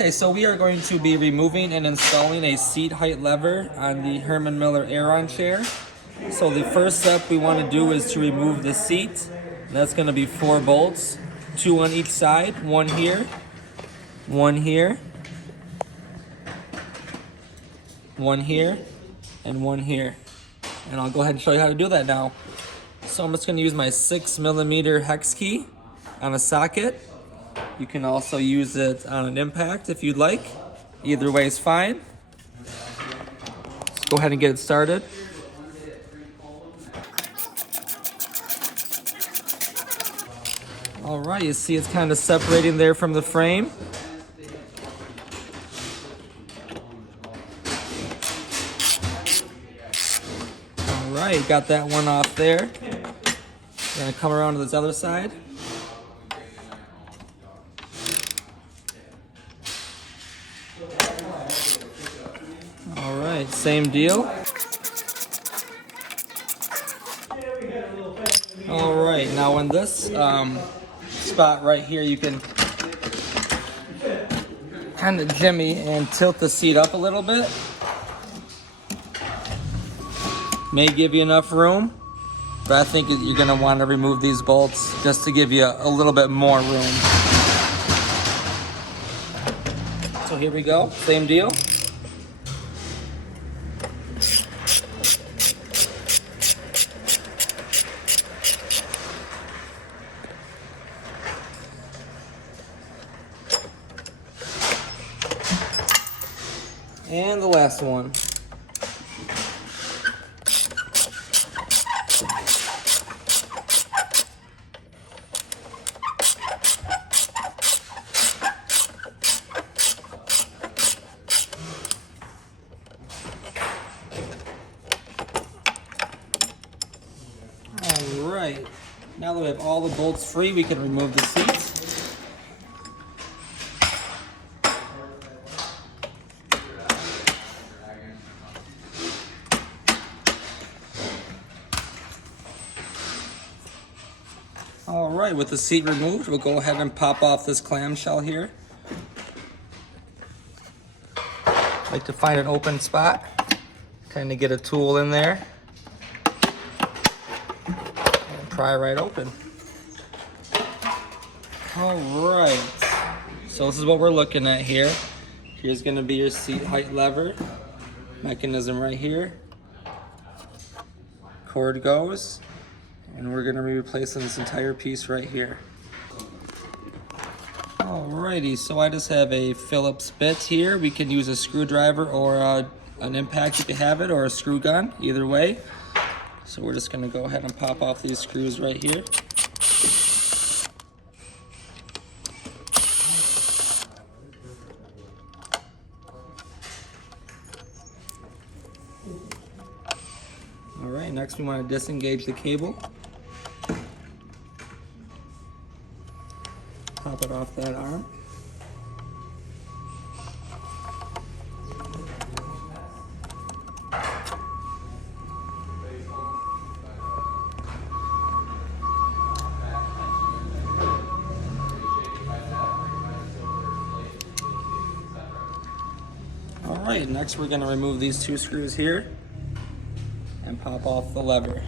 Okay, so we are going to be removing and installing a seat height lever on the Herman Miller Aeron chair. So the first step we want to do is to remove the seat. That's going to be 4 bolts, 2 on each side, one here, one here, one here, and one here. And I'll go ahead and show you how to do that now. So I'm just going to use my 6mm hex key on a socket. You can also use it on an impact if you'd like. Either way is fine. Let's go ahead and get it started. All right, you see it's kind of separating there from the frame. All right, got that one off there. We're gonna come around to this other side. All right, same deal. All right, now in this spot right here, you can kind of jimmy and tilt the seat up a little bit. May give you enough room, but I think you're gonna want to remove these bolts just to give you a little bit more room. So here we go, same deal. And the last one. All right, now that we have all the bolts free, we can remove the seats. All right, with the seat removed, we'll go ahead and pop off this clamshell here. Like to find an open spot, kind of get a tool in there, and pry right open. All right, so this is what we're looking at here. Here's gonna be your seat height lever, mechanism right here. Cord goes. And we're gonna be replacing this entire piece right here. Alrighty, so I just have a Phillips bit here. We can use a screwdriver or an impact if you have it, or a screw gun, either way. So we're just gonna go ahead and pop off these screws right here. Alright, next we wanna disengage the cable. Pop it off that arm. All right, next we're going to remove these 2 screws here and pop off the lever.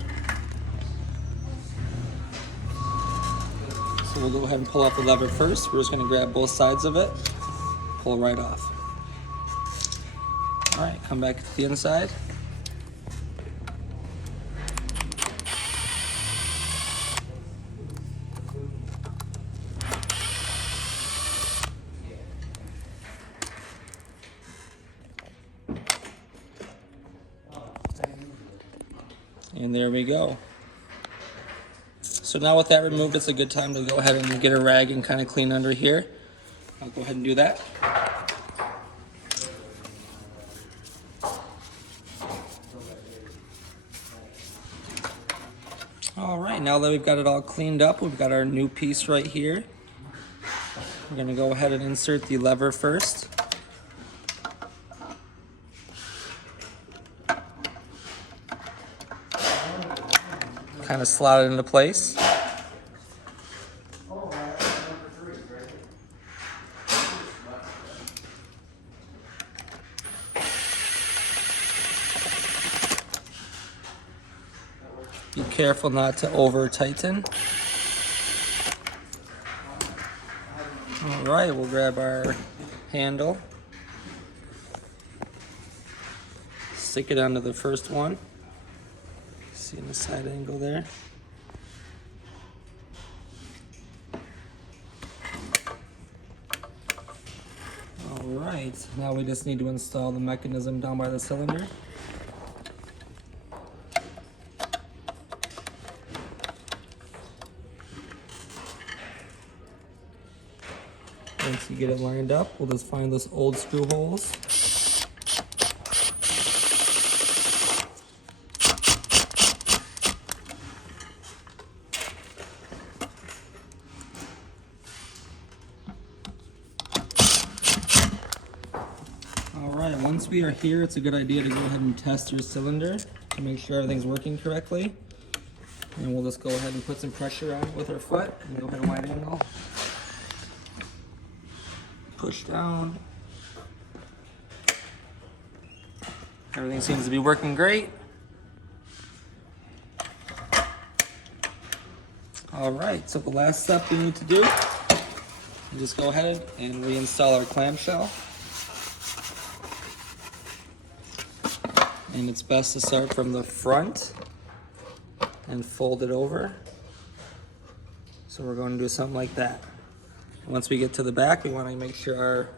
So we'll go ahead and pull off the lever first. We're just going to grab both sides of it, pull right off. All right, come back to the inside. And there we go. So now with that removed, it's a good time to go ahead and get a rag and kind of clean under here. I'll go ahead and do that. All right, now that we've got it all cleaned up, we've got our new piece right here. We're gonna go ahead and insert the lever first. Kind of slot it into place. careful not to over tighten. All right, we'll grab our handle, stick it onto the first one. See in the side angle there. All right, now we just need to install the mechanism down by the cylinder. Once you get it lined up, we'll just find those old screw holes. Alright, once we are here, it's a good idea to go ahead and test your cylinder to make sure everything's working correctly. And we'll just go ahead and put some pressure on it with our foot and go ahead and wide angle. Push down. Everything seems to be working great. Alright, so the last step we need to do is just go ahead and reinstall our clamshell. And it's best to start from the front and fold it over. So we're going to do something like that. Once we get to the back, we want to make sure our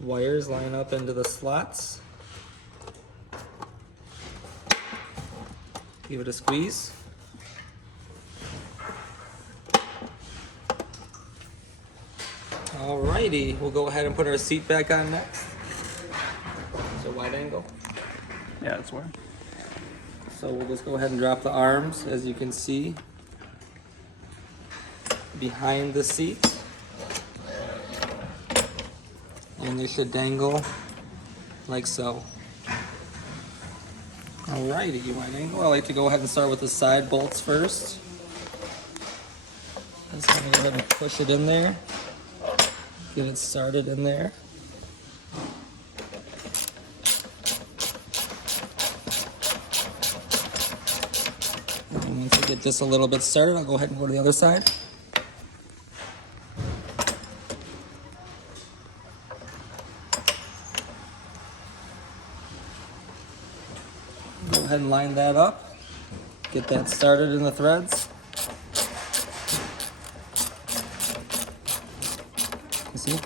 wires line up into the slots. Give it a squeeze. Alrighty, we'll go ahead and put our seat back on next. So wide angle. Yeah, that's where. So we'll just go ahead and drop the arms, as you can see, behind the seat. And they should dangle like so. Alrighty, wide angle. I like to go ahead and start with the side bolts first. Just gonna go ahead and push it in there. Get it started in there. And once I get this a little bit started, I'll go ahead and go to the other side. Go ahead and line that up. Get that started in the threads. You see?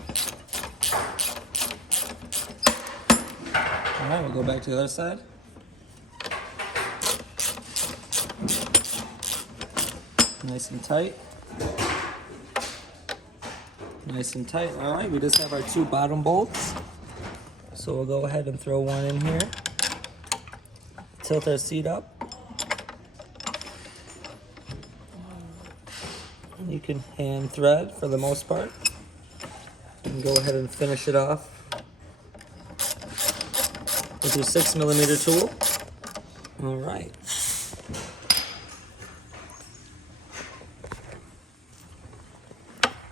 Alright, we'll go back to the other side. Nice and tight. Nice and tight. Alright, we just have our two bottom bolts. So we'll go ahead and throw one in here. Tilt our seat up. You can hand thread for the most part. And go ahead and finish it off with your 6mm tool. Alright.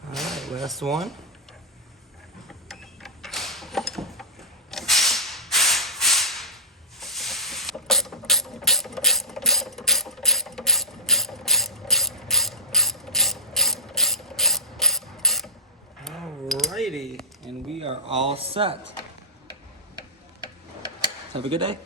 Alright, last one. Alrighty, and we are all set. Have a good day.